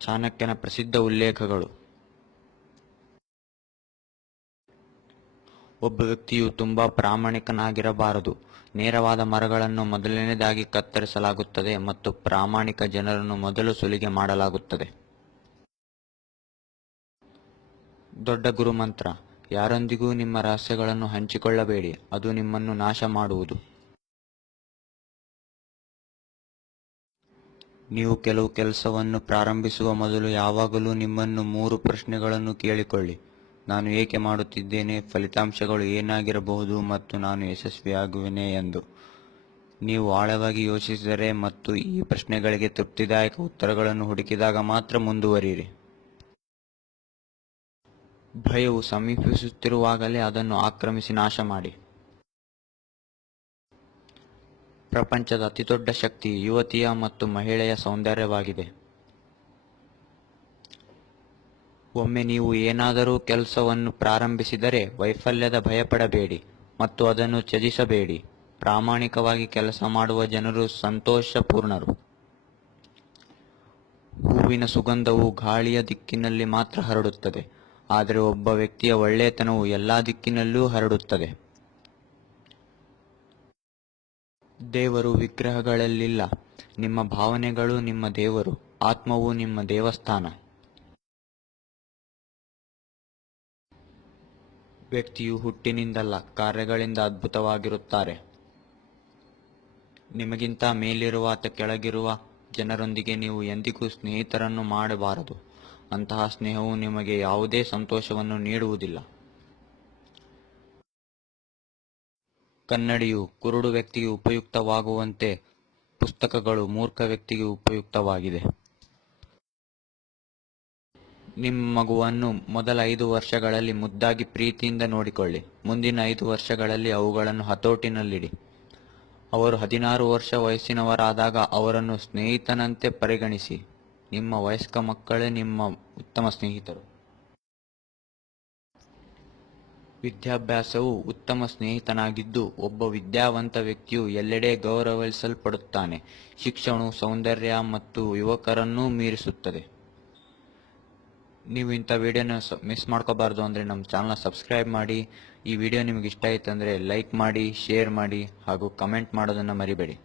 ಚಾಣಕ್ಯನ ಪ್ರಸಿದ್ಧ ಉಲ್ಲೇಖಗಳು. ಒಬ್ಬ ವ್ಯಕ್ತಿಯು ತುಂಬಾ ಪ್ರಾಮಾಣಿಕನಾಗಿರಬಾರದು. ನೇರವಾದ ಮರಗಳನ್ನು ಮೊದಲನೆಯದಾಗಿ ಕತ್ತರಿಸಲಾಗುತ್ತದೆ ಮತ್ತು ಪ್ರಾಮಾಣಿಕ ಜನರನ್ನು ಮೊದಲು ಸುಲಿಗೆ ಮಾಡಲಾಗುತ್ತದೆ. ದೊಡ್ಡ ಗುರುಮಂತ್ರ: ಯಾರೊಂದಿಗೂ ನಿಮ್ಮ ರಹಸ್ಯಗಳನ್ನು ಹಂಚಿಕೊಳ್ಳಬೇಡಿ, ಅದು ನಿಮ್ಮನ್ನು ನಾಶ ಮಾಡುವುದು. ನೀವು ಕೆಲವು ಕೆಲಸವನ್ನು ಪ್ರಾರಂಭಿಸುವ ಮೊದಲು ಯಾವಾಗಲೂ ನಿಮ್ಮನ್ನು 3 ಪ್ರಶ್ನೆಗಳನ್ನು ಕೇಳಿಕೊಳ್ಳಿ: ನಾನು ಏಕೆ ಮಾಡುತ್ತಿದ್ದೇನೆ, ಫಲಿತಾಂಶಗಳು ಏನಾಗಿರಬಹುದು ಮತ್ತು ನಾನು ಯಶಸ್ವಿಯಾಗುವೆನೇ ಎಂದು. ನೀವು ಆಳವಾಗಿ ಯೋಚಿಸಿದರೆ ಮತ್ತು ಈ ಪ್ರಶ್ನೆಗಳಿಗೆ ತೃಪ್ತಿದಾಯಕ ಉತ್ತರಗಳನ್ನು ಹುಡುಕಿದಾಗ ಮಾತ್ರ ಮುಂದುವರಿಯಿರಿ. ಭಯವು ಸಮೀಪಿಸುತ್ತಿರುವಾಗಲೇ ಅದನ್ನು ಆಕ್ರಮಿಸಿ ನಾಶ ಮಾಡಿ. ಪ್ರಪಂಚದ ಅತಿದೊಡ್ಡ ಶಕ್ತಿ ಯುವತಿಯ ಮತ್ತು ಮಹಿಳೆಯ ಸೌಂದರ್ಯವಾಗಿದೆ. ಒಮ್ಮೆ ನೀವು ಏನಾದರೂ ಕೆಲಸವನ್ನು ಪ್ರಾರಂಭಿಸಿದರೆ ವೈಫಲ್ಯದ ಭಯಪಡಬೇಡಿ ಮತ್ತು ಅದನ್ನು ತ್ಯಜಿಸಬೇಡಿ. ಪ್ರಾಮಾಣಿಕವಾಗಿ ಕೆಲಸ ಮಾಡುವ ಜನರು ಸಂತೋಷಪೂರ್ಣರು. ಹೂವಿನ ಸುಗಂಧವು ಗಾಳಿಯ ದಿಕ್ಕಿನಲ್ಲಿ ಮಾತ್ರ ಹರಡುತ್ತದೆ, ಆದರೆ ಒಬ್ಬ ವ್ಯಕ್ತಿಯ ಒಳ್ಳೆಯತನವು ಎಲ್ಲಾ ದಿಕ್ಕಿನಲ್ಲೂ ಹರಡುತ್ತದೆ. ದೇವರು ವಿಗ್ರಹಗಳಲ್ಲಿಲ್ಲ. ನಿಮ್ಮ ಭಾವನೆಗಳು ನಿಮ್ಮ ದೇವರು, ಆತ್ಮವು ನಿಮ್ಮ ದೇವಸ್ಥಾನ. ವ್ಯಕ್ತಿಯು ಹುಟ್ಟಿನಿಂದಲ್ಲ, ಕಾರ್ಯಗಳಿಂದ ಅದ್ಭುತವಾಗಿರುತ್ತಾರೆ. ನಿಮಗಿಂತ ಮೇಲಿರುವ ಅಥವಾ ಕೆಳಗಿರುವ ಜನರೊಂದಿಗೆ ನೀವು ಎಂದಿಗೂ ಸ್ನೇಹಿತರನ್ನು ಮಾಡಬಾರದು. ಅಂತಹ ಸ್ನೇಹವು ನಿಮಗೆ ಯಾವುದೇ ಸಂತೋಷವನ್ನು ನೀಡುವುದಿಲ್ಲ. ಕನ್ನಡಿಯು ಕುರುಡು ವ್ಯಕ್ತಿಗೆ ಉಪಯುಕ್ತವಾಗುವಂತೆ ಪುಸ್ತಕಗಳು ಮೂರ್ಖ ವ್ಯಕ್ತಿಗೆ ಉಪಯುಕ್ತವಾಗಿದೆ. ನಿಮ್ಮ ಮಗುವನ್ನು ಮೊದಲ 5 ವರ್ಷಗಳಲ್ಲಿ ಮುದ್ದಾಗಿ ಪ್ರೀತಿಯಿಂದ ನೋಡಿಕೊಳ್ಳಿ. ಮುಂದಿನ 5 ವರ್ಷಗಳಲ್ಲಿ ಅವುಗಳನ್ನು ಹತೋಟಿನಲ್ಲಿಡಿ. ಅವರು 16 ವರ್ಷ ವಯಸ್ಸಿನವರಾದಾಗ ಅವರನ್ನು ಸ್ನೇಹಿತನಂತೆ ಪರಿಗಣಿಸಿ. ನಿಮ್ಮ ವಯಸ್ಕ ಮಕ್ಕಳೇ ನಿಮ್ಮ ಉತ್ತಮ ಸ್ನೇಹಿತರು. ವಿದ್ಯಾಭ್ಯಾಸವು ಉತ್ತಮ ಸ್ನೇಹಿತನಾಗಿದ್ದು, ಒಬ್ಬ ವಿದ್ಯಾವಂತ ವ್ಯಕ್ತಿಯು ಎಲ್ಲೆಡೆ ಗೌರವಿಸಲ್ಪಡುತ್ತಾನೆ. ಶಿಕ್ಷಣವು ಸೌಂದರ್ಯ ಮತ್ತು ಯುವಕರನ್ನೂ ಮೀರಿಸುತ್ತದೆ. ನೀವು ಇಂಥ ವಿಡಿಯೋನ ಮಿಸ್ ಮಾಡ್ಕೋಬಾರ್ದು ಅಂದರೆ ನಮ್ಮ ಚಾನಲ್ನ ಸಬ್ಸ್ಕ್ರೈಬ್ ಮಾಡಿ. ಈ ವಿಡಿಯೋ ನಿಮಗೆ ಇಷ್ಟ ಆಯ್ತು ಅಂದರೆ ಲೈಕ್ ಮಾಡಿ, ಶೇರ್ ಮಾಡಿ ಹಾಗೂ ಕಮೆಂಟ್ ಮಾಡೋದನ್ನು ಮರಿಬೇಡಿ.